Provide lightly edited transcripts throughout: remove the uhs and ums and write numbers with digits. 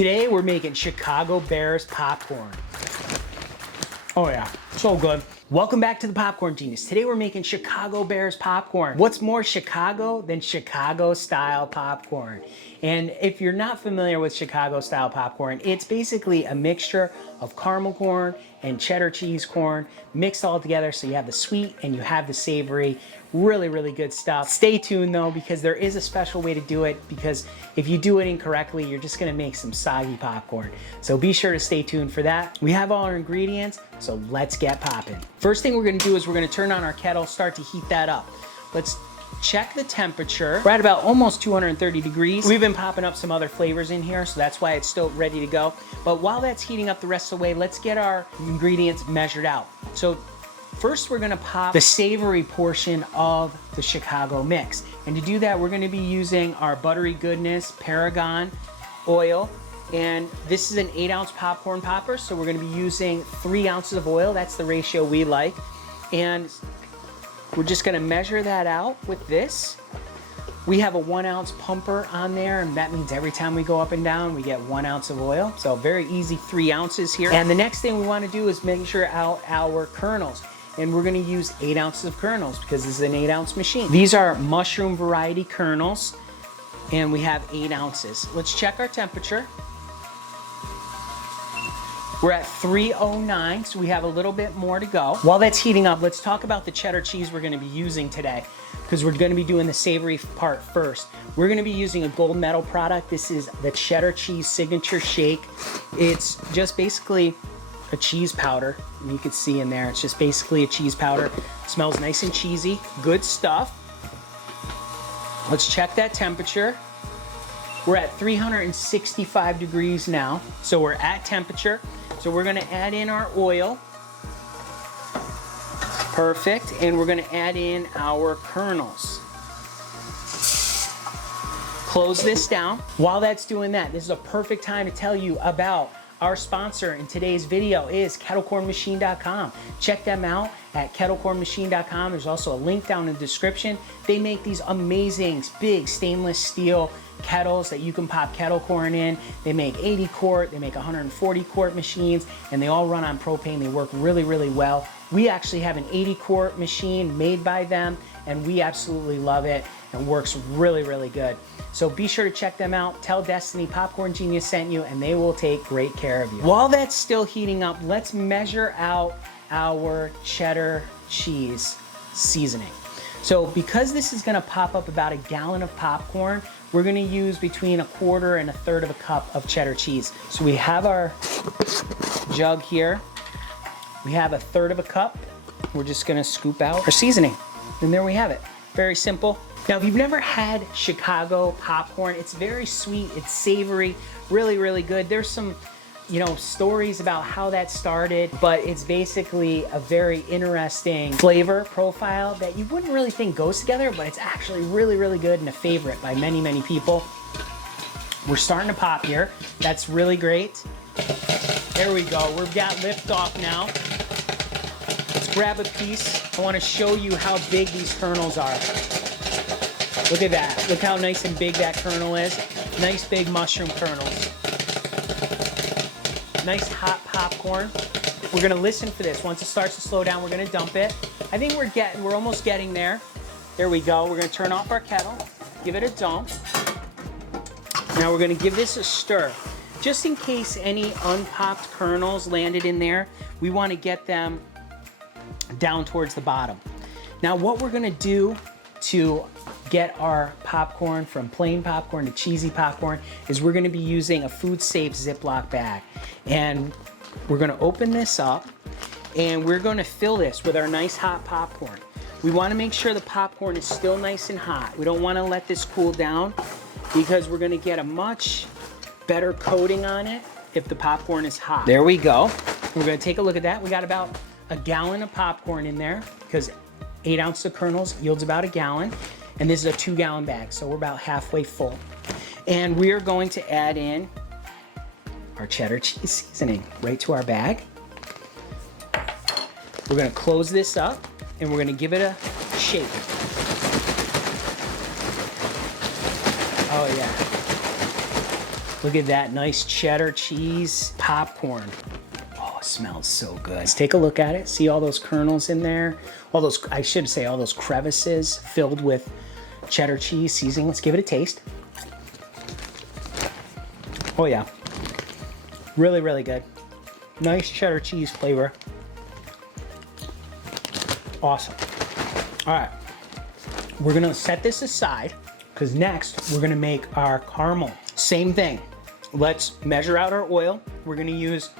Today we're making Chicago Bears popcorn. Oh yeah, so good. Welcome back to the Popcorn Genius. Today we're making Chicago Bears popcorn. What's more Chicago than Chicago style popcorn? And if you're not familiar with Chicago style popcorn, it's basically a mixture of caramel corn and cheddar cheese corn mixed all together, so you have the sweet and you have the savory. Really, really good stuff. Stay tuned though, because there is a special way to do it, because if you do it incorrectly, you're just gonna make some soggy popcorn. So be sure to stay tuned for that. We have all our ingredients, so let's get popping. First thing we're gonna do is we're gonna turn on our kettle, start to heat that up. Let's check the temperature. We're at about almost 230 degrees. We've been popping up some other flavors in here, so that's why it's still ready to go. But while that's heating up the rest of the way, let's get our ingredients measured out. So first we're gonna pop the savory portion of the Chicago mix. And to do that, we're gonna be using our Buttery Goodness Paragon oil. And this is an 8-ounce popcorn popper, so we're gonna be using 3 ounces of oil. That's the ratio we like. And we're just gonna measure that out with this. We have a 1-ounce pumper on there, and that means every time we go up and down, we get 1 ounce of oil. So very easy, 3 ounces here. And the next thing we wanna do is measure out our kernels. And we're gonna use 8 ounces of kernels because this is an 8-ounce machine. These are mushroom variety kernels, and we have 8 ounces. Let's check our temperature. We're at 309, so we have a little bit more to go. While that's heating up, let's talk about the cheddar cheese we're gonna be using today, because we're gonna be doing the savory part first. We're gonna be using a gold medal product. This is the cheddar cheese signature shake. It's just basically a cheese powder. And you can see in there, it's just basically a cheese powder. It smells nice and cheesy, good stuff. Let's check that temperature. We're at 365 degrees now, so we're at temperature. So we're gonna add in our oil. Perfect, and we're gonna add in our kernels. Close this down. While that's doing that, this is a perfect time to tell you about our sponsor in today's video is kettlecornmachine.com. Check them out at kettlecornmachine.com. There's also a link down in the description. They make these amazing big stainless steel kettles that you can pop kettle corn in. They make 80 quart, they make 140 quart machines, and they all run on propane. They work really, really well. We actually have an 80 quart machine made by them, and we absolutely love it. It works really, really good. So be sure to check them out. Tell Destiny Popcorn Genius sent you, and they will take great care of you. While that's still heating up, let's measure out our cheddar cheese seasoning. So because this is gonna pop up about 1 gallon of popcorn, we're gonna use between 1/4 and 1/3 of a cup of cheddar cheese. So we have our jug here. We have 1/3 of a cup. We're just gonna scoop out our seasoning. And there we have it. Very simple. Now, if you've never had Chicago popcorn, it's very sweet, it's savory, really, really good. There's some, stories about how that started, but it's basically a very interesting flavor profile that you wouldn't really think goes together, but it's actually really, really good and a favorite by many, many people. We're starting to pop here. That's really great. There we go. We've got liftoff now. Let's grab a piece. I want to show you how big these kernels are. Look at that. Look how nice and big that kernel is. Nice big mushroom kernels. Nice hot popcorn. We're gonna listen for this. Once it starts to slow down, we're gonna dump it. I think we're almost getting there. There we go. We're gonna turn off our kettle, give it a dump. Now we're gonna give this a stir. Just in case any unpopped kernels landed in there, we wanna get them down towards the bottom. Now what we're gonna do to get our popcorn from plain popcorn to cheesy popcorn is we're gonna be using a food-safe Ziploc bag. And we're gonna open this up and we're gonna fill this with our nice hot popcorn. We wanna make sure the popcorn is still nice and hot. We don't wanna let this cool down because we're gonna get a much better coating on it if the popcorn is hot. There we go. We're gonna take a look at that. We got about 1 gallon of popcorn in there because 8 ounces of kernels yields about 1 gallon. And this is a 2-gallon bag, so we're about halfway full. And we are going to add in our cheddar cheese seasoning right to our bag. We're gonna close this up and we're gonna give it a shake. Oh yeah. Look at that nice cheddar cheese popcorn. Oh, it smells so good. Let's take a look at it. See all those kernels in there? All those, I should say, all those crevices filled with cheddar cheese seasoning. Let's give it a taste. Oh yeah, really, really good. Nice cheddar cheese flavor. Awesome. All right, we're gonna set this aside because next we're gonna make our caramel. Same thing. Let's measure out our oil. We're gonna use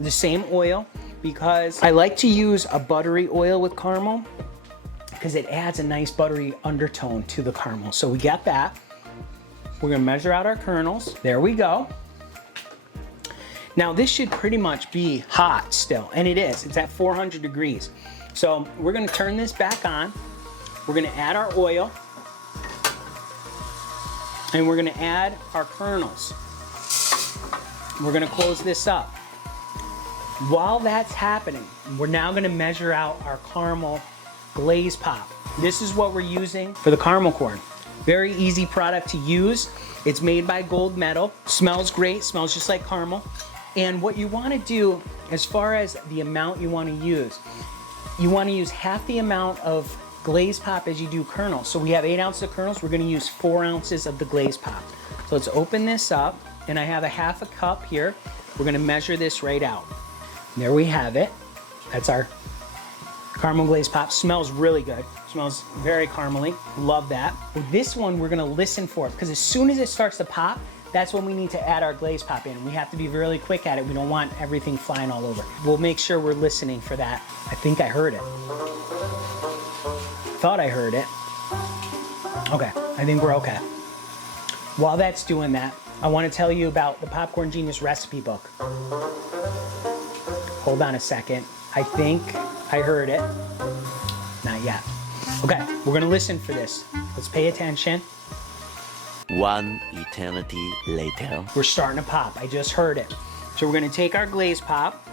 the same oil because I like to use a buttery oil with caramel because it adds a nice buttery undertone to the caramel. So we got that. We're gonna measure out our kernels. There we go. Now this should pretty much be hot still, and it is. It's at 400 degrees. So we're gonna turn this back on. We're gonna add our oil, and we're gonna add our kernels. We're gonna close this up. While that's happening, we're now gonna measure out our caramel glaze pop. This is what we're using for the caramel corn. Very easy product to use. It's made by Gold Medal. Smells great, smells just like caramel. And what you wanna do, as far as the amount you wanna use, you wanna use half the amount of glaze pop as you do kernels. So we have 8 ounces of kernels, we're gonna use 4 ounces of the glaze pop. So let's open this up, and I have a half a cup here. We're gonna measure this right out. And there we have it. That's our caramel glaze pop. Smells really good. Smells very caramely. Love that. With this one, we're gonna listen for it because as soon as it starts to pop, that's when we need to add our glaze pop in. We have to be really quick at it. We don't want everything flying all over. We'll make sure we're listening for that. I think I heard it. Thought I heard it. Okay, I think we're okay. While that's doing that, I want to tell you about the Popcorn Genius recipe book. Hold on a second. I think I heard it. Not yet. Okay, we're gonna listen for this. Let's pay attention. One eternity later. We're starting to pop. I just heard it. So we're gonna take our glaze pop.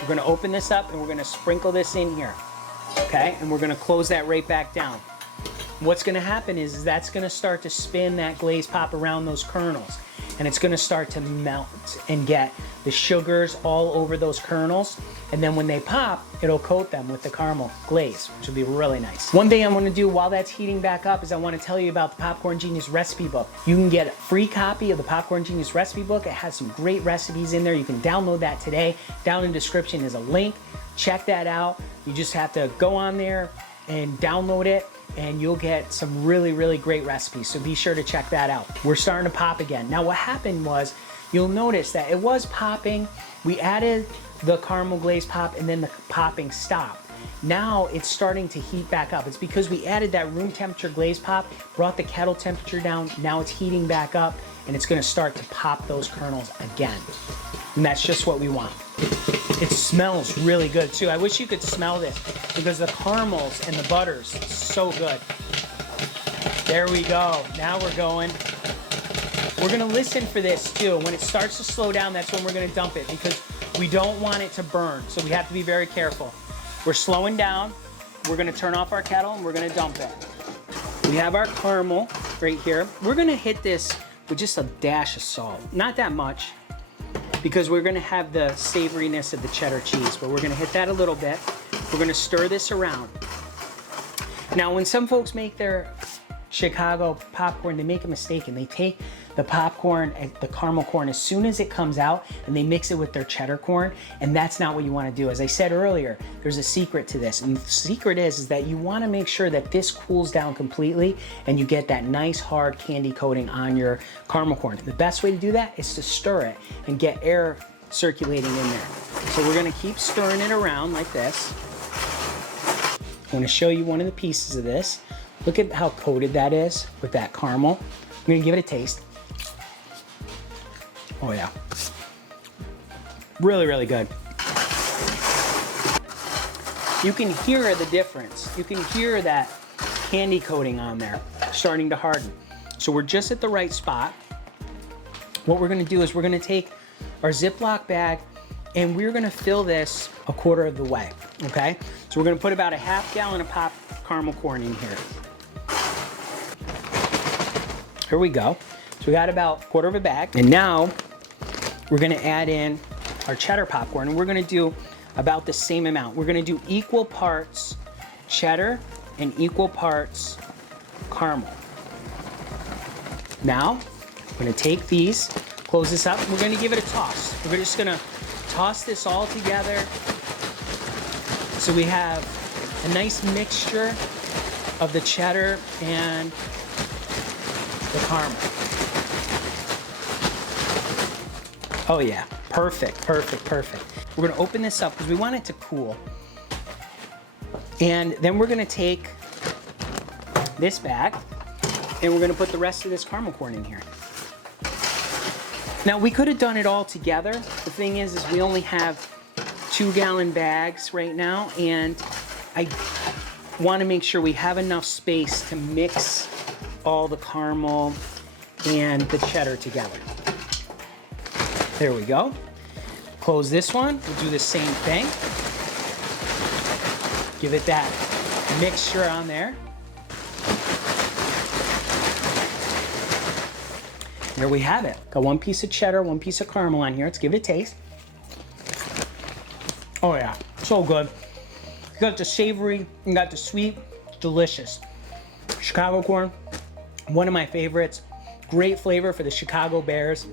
We're gonna open this up and we're gonna sprinkle this in here. Okay, and we're gonna close that right back down. What's gonna happen is that's gonna start to spin that glaze pop around those kernels, and it's gonna start to melt and get the sugars all over those kernels, and then when they pop, it'll coat them with the caramel glaze, which will be really nice. One thing I wanna do while that's heating back up is I wanna tell you about the Popcorn Genius recipe book. You can get a free copy of the Popcorn Genius recipe book. It has some great recipes in there. You can download that today. Down in the description is a link. Check that out. You just have to go on there and download it, and you'll get some really, really great recipes. So be sure to check that out. We're starting to pop again. Now what happened was, you'll notice that it was popping. We added the caramel glaze pop and then the popping stopped. Now it's starting to heat back up. It's because we added that room temperature glaze pop, brought the kettle temperature down. Now it's heating back up and it's gonna start to pop those kernels again. And that's just what we want. It smells really good too. I wish you could smell this because the caramels and the butters, so good. There we go. Now we're going. We're gonna listen for this too. When it starts to slow down, that's when we're gonna dump it because we don't want it to burn. So we have to be very careful. We're slowing down. We're gonna turn off our kettle and we're gonna dump it. We have our caramel right here. We're gonna hit this with just a dash of salt. Not that much, because we're gonna have the savoriness of the cheddar cheese, but we're gonna hit that a little bit. We're gonna stir this around. Now, when some folks make their Chicago popcorn, they make a mistake and they take the popcorn, the caramel corn, as soon as it comes out and they mix it with their cheddar corn, and that's not what you wanna do. As I said earlier, there's a secret to this, and the secret is that you wanna make sure that this cools down completely and you get that nice hard candy coating on your caramel corn. The best way to do that is to stir it and get air circulating in there. So we're gonna keep stirring it around like this. I'm gonna show you one of the pieces of this. Look at how coated that is with that caramel. I'm gonna give it a taste. Oh yeah. Really, really good. You can hear the difference. You can hear that candy coating on there starting to harden. So we're just at the right spot. What we're gonna do is we're gonna take our Ziploc bag and we're gonna fill this a quarter of the way, okay? So we're gonna put about a half gallon of caramel corn in here. Here we go. So we got about 1/4 of a bag. And now we're gonna add in our cheddar popcorn, and we're gonna do about the same amount. We're gonna do equal parts cheddar and equal parts caramel. Now, we're gonna take these, close this up, and we're gonna give it a toss. We're just gonna toss this all together so we have a nice mixture of the cheddar and the caramel. Oh yeah, perfect, perfect, perfect. We're gonna open this up because we want it to cool. And then we're gonna take this bag and we're gonna put the rest of this caramel corn in here. Now we could have done it all together. The thing is we only have 2-gallon bags right now, and I wanna make sure we have enough space to mix all the caramel and the cheddar together. There we go. Close this one, we'll do the same thing. Give it that mixture on there. There we have it. Got 1 piece of cheddar, 1 piece of caramel on here. Let's give it a taste. Oh yeah, so good. You got the savory, you got the sweet, delicious. Chicago corn, one of my favorites. Great flavor for the Chicago Bears.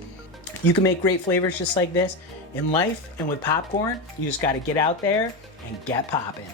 You can make great flavors just like this in life, and with popcorn, you just gotta get out there and get popping.